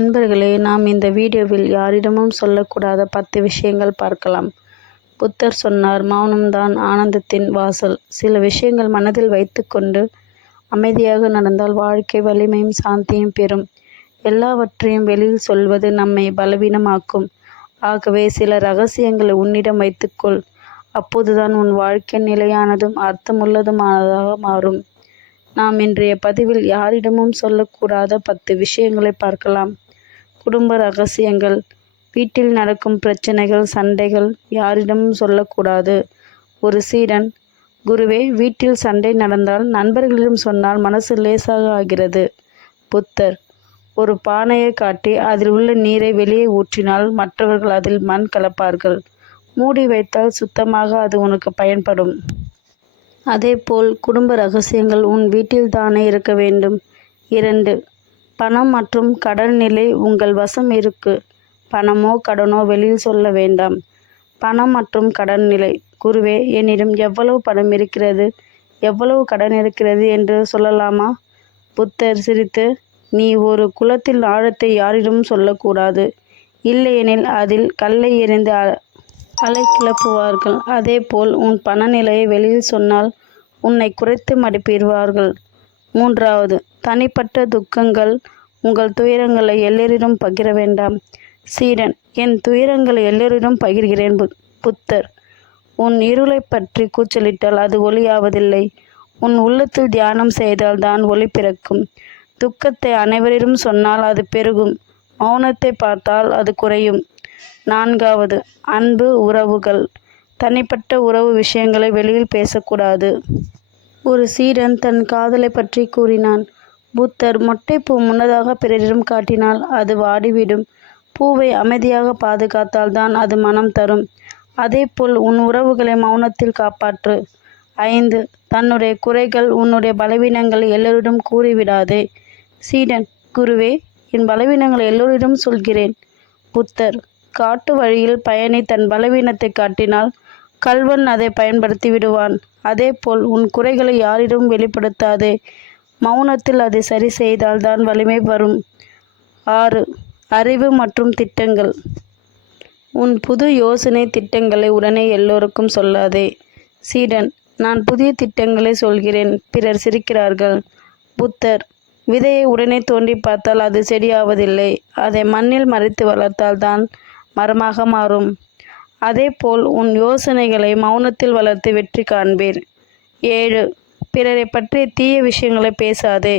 நண்பர்களே, நாம் இந்த வீடியோவில் யாரிடமும் சொல்லக்கூடாத 10 விஷயங்கள் பார்க்கலாம். புத்தர் சொன்னார், மௌனம்தான் ஆனந்தத்தின் வாசல். சில விஷயங்கள் மனதில் வைத்துக்கொண்டு அமைதியாக நடந்தால் வாழ்க்கை வலிமையும் சாந்தியும் பெறும். எல்லாவற்றையும் வெளியில் சொல்வது நம்மை பலவீனமாக்கும். ஆகவே சில ரகசியங்களை உன்னிடம் வைத்துக்கொள். அப்போதுதான் உன் வாழ்க்கை நிலையானதும் அர்த்தமுள்ளதுமானதாக மாறும். நாம் இன்றைய பதிவில் யாரிடமும் சொல்லக்கூடாத 10 விஷயங்களை பார்க்கலாம். குடும்ப ரகசியங்கள். வீட்டில் நடக்கும் பிரச்சனைகள், சண்டைகள் யாரிடமும் சொல்லக்கூடாது. ஒரு சீடன், குருவே, வீட்டில் சண்டை நடந்தால் நண்பர்களிடம் சொன்னால் மனசு லேசாக ஆகிறது. புத்தர், ஒரு பானையை காட்டி அதில் உள்ள நீரை வெளியே ஊற்றினால் மற்றவர்கள் அதில் மண் கலப்பார்கள். மூடி வைத்தால் சுத்தமாக அது உனக்கு பயன்படும். அதேபோல் குடும்ப ரகசியங்கள் உன் வீட்டில் தானே இருக்க வேண்டும். 2. பணம் மற்றும் கடன் நிலை உங்கள் வசம் இருக்கு. பணமோ கடனோ வெளியில் சொல்ல வேண்டாம். பணம் மற்றும் கடன் நிலை. குருவே, என்னிடம் எவ்வளவு பணம் இருக்கிறது, எவ்வளவு கடன் இருக்கிறது என்று சொல்லலாமா? புத்தர் சிரித்து, நீ ஒரு குளத்தில் ஆழத்தை யாரிடமும் சொல்லக்கூடாது. இல்லையெனில் அதில் கல்லை எறிந்து அலை கிளப்புவார்கள். அதேபோல் உன் பணநிலையை வெளியில் சொன்னால் உன்னை குறைத்து மதிப்பிடுவார்கள். 3. தனிப்பட்ட துக்கங்கள். உங்கள் துயரங்களை எல்லோரிடம் பகிர வேண்டாம். சீடன், என் துயரங்களை எல்லோரிடம் பகிர்கிறேன். புத்தர், உன் இருளை பற்றி கூச்சலிட்டால் அது ஒளியாவதில்லை. உன் உள்ளத்தில் தியானம் செய்தால் தான் ஒளி பிறக்கும். துக்கத்தை அனைவரிடம் சொன்னால் அது பெருகும். மௌனத்தை பார்த்தால் அது குறையும். 4. அன்பு உறவுகள். தனிப்பட்ட உறவு விஷயங்களை வெளியில் பேசக்கூடாது. ஒரு சீடன் தன் காதலை பற்றி கூறினான். புத்தர், மொட்டைப்பூ முன்னதாக பிறரிடம் காட்டினால் அது வாடிவிடும். பூவை அமைதியாக பாதுகாத்தால் தான் அது மனம் தரும். அதேபோல் உன் உறவுகளை மௌனத்தில் காப்பாற்று. 5. தன்னுடைய குறைகள், உன்னுடைய பலவீனங்களை எல்லோரிடம் கூறிவிடாதே. சீடன், குருவே, என் பலவீனங்களை எல்லோரிடம் சொல்கிறேன். புத்தர், காட்டு வழியில் பயணி தன் பலவீனத்தை காட்டினால் கள்வன் அதை பயன்படுத்தி விடுவான். அதேபோல் உன் குறைகளை யாரிடம் வெளிப்படுத்தாதே. மௌனத்தில் அதை சரி செய்தால் தான் வலிமை வரும். 6. அறிவு மற்றும் திட்டங்கள். உன் புது யோசனை திட்டங்களை உடனே எல்லோருக்கும் சொல்லாதே. சீடன், நான் புதிய திட்டங்களை சொல்கிறேன், பிறர் சிரிக்கிறார்கள். புத்தர், விதையை உடனே தோண்டி பார்த்தால் அது செடியாவதில்லை. அதை மண்ணில் மறைத்து வளர்த்தால் தான் மரமாக மாறும். அதேபோல் உன் யோசனைகளை மௌனத்தில் வளர்த்து வெற்றி காண்பீர். 7. பிறரை பற்றிய தீய விஷயங்களை பேசாதே.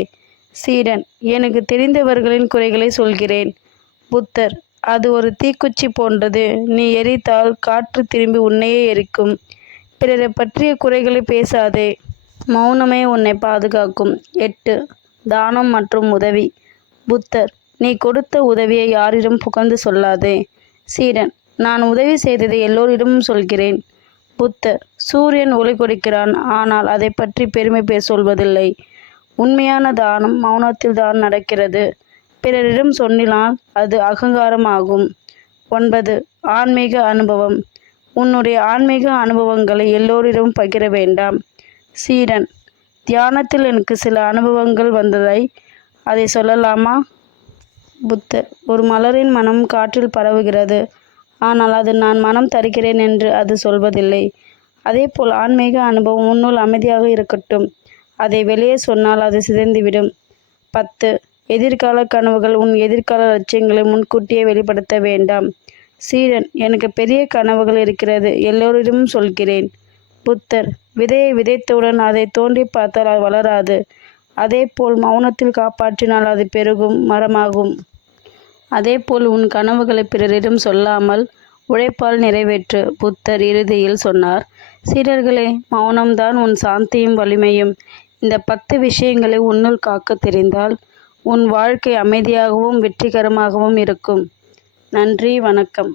சீடன், எனக்கு தெரிந்தவர்களின் குறைகளை சொல்கிறேன். புத்தர், அது ஒரு தீக்குச்சி போன்றது. நீ எரித்தால் காற்று திரும்பி உன்னையே எரிக்கும். பிறரை பற்றிய குறைகளை பேசாதே. மௌனமே உன்னை பாதுகாக்கும். 8. தானம் மற்றும் உதவி. புத்தர், நீ கொடுத்த உதவியை யாரிடம் புகழ்ந்து சொல்லாதே. சீடன், நான் உதவி செய்ததை எல்லோரிடமும் சொல்கிறேன். புத்தர், சூரியன் ஒளி கொடுக்கிறான், ஆனால் அதை பற்றி பெருமை சொல்வதில்லை. உண்மையான தானம் மௌனத்தில் தான் நடக்கிறது. பிறரிடம் சொன்னால் அது அகங்காரமாகும். 9. ஆன்மீக அனுபவம். உன்னுடைய ஆன்மீக அனுபவங்களை எல்லோரிடம் பகிர வேண்டாம். சீடன், தியானத்தில் எனக்கு சில அனுபவங்கள் வந்ததை அதை சொல்லலாமா? புத்தர், ஒரு மலரின் மனம் காற்றில் பரவுகிறது, ஆனால் அது நான் மனம் தருகிறேன் என்று அது சொல்வதில்லை. அதேபோல் ஆன்மீக அனுபவம் உன்னுள் அமைதியாக இருக்கட்டும். அதை வெளியே சொன்னால் அது சிதைந்துவிடும். 10. எதிர்கால கனவுகள். உன் எதிர்கால லட்சியங்களை முன்கூட்டியே வெளிப்படுத்த வேண்டாம். சீடன், எனக்கு பெரிய கனவுகள் இருக்கிறது, எல்லோரிடமும் சொல்கிறேன். புத்தர், விதையை விதைத்தவுடன் அதை தோண்டி பார்த்தால் அது வளராது. அதேபோல் மௌனத்தில் காப்பாற்றினால் அது பெருகும், மரமாகும். அதேபோல் உன் கனவுகளை பிறரிடம் சொல்லாமல் உழைப்பால் நிறைவேற்று. புத்தர் இறுதியில் சொன்னார், சீடர்களே, மௌனம்தான் உன் சாந்தியும் வலிமையும். இந்த 10 விஷயங்களை உன்னுள் காக்க தெரிந்தால் உன் வாழ்க்கை அமைதியாகவும் வெற்றிகரமாகவும் இருக்கும். நன்றி, வணக்கம்.